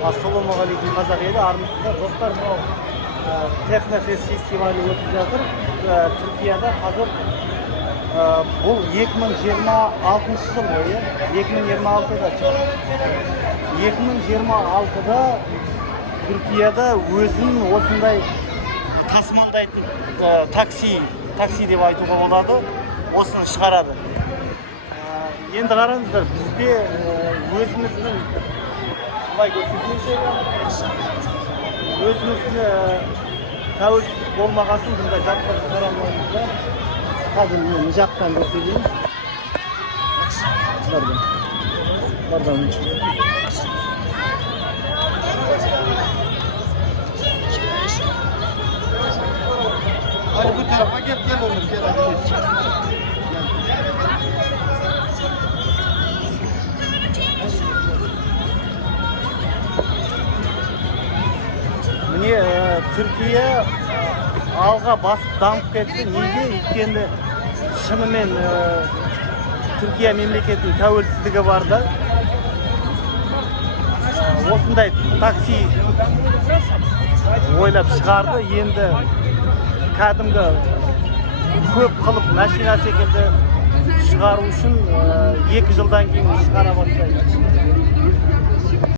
Ассалаумағалейкум қазақ елі, армысыздар достар. Мынау Технофест фестивалі өтіп жатыр Түркияда қазір. Бұл 2026 жыл ғой, 2026-да шығады. 2026-да Түркияда өзін осындай тасымалдайтын такси деп айтуға болады, осыны шығарады. Енді қараңыздар, бізде өзіміздің былай көрсетейінші, өзіміздің тәуелсіздік болмағасын бұндай заттарды қарамаймызда. Қазір мен жақтан көрсетейін. Бардан. Hadi bu tarafa gel oğlum, gel hadi. Mine Türkiye alға басып дамып кетті. Неге? Өйткені шынымен Түркия мемлекетінің тәуелсіздігі бар да. Осындай такси ойлап шығарды. Енді кәдімгі көп қылып машина секілді шығару үшін 2 жылдан кейін шығара бастайды.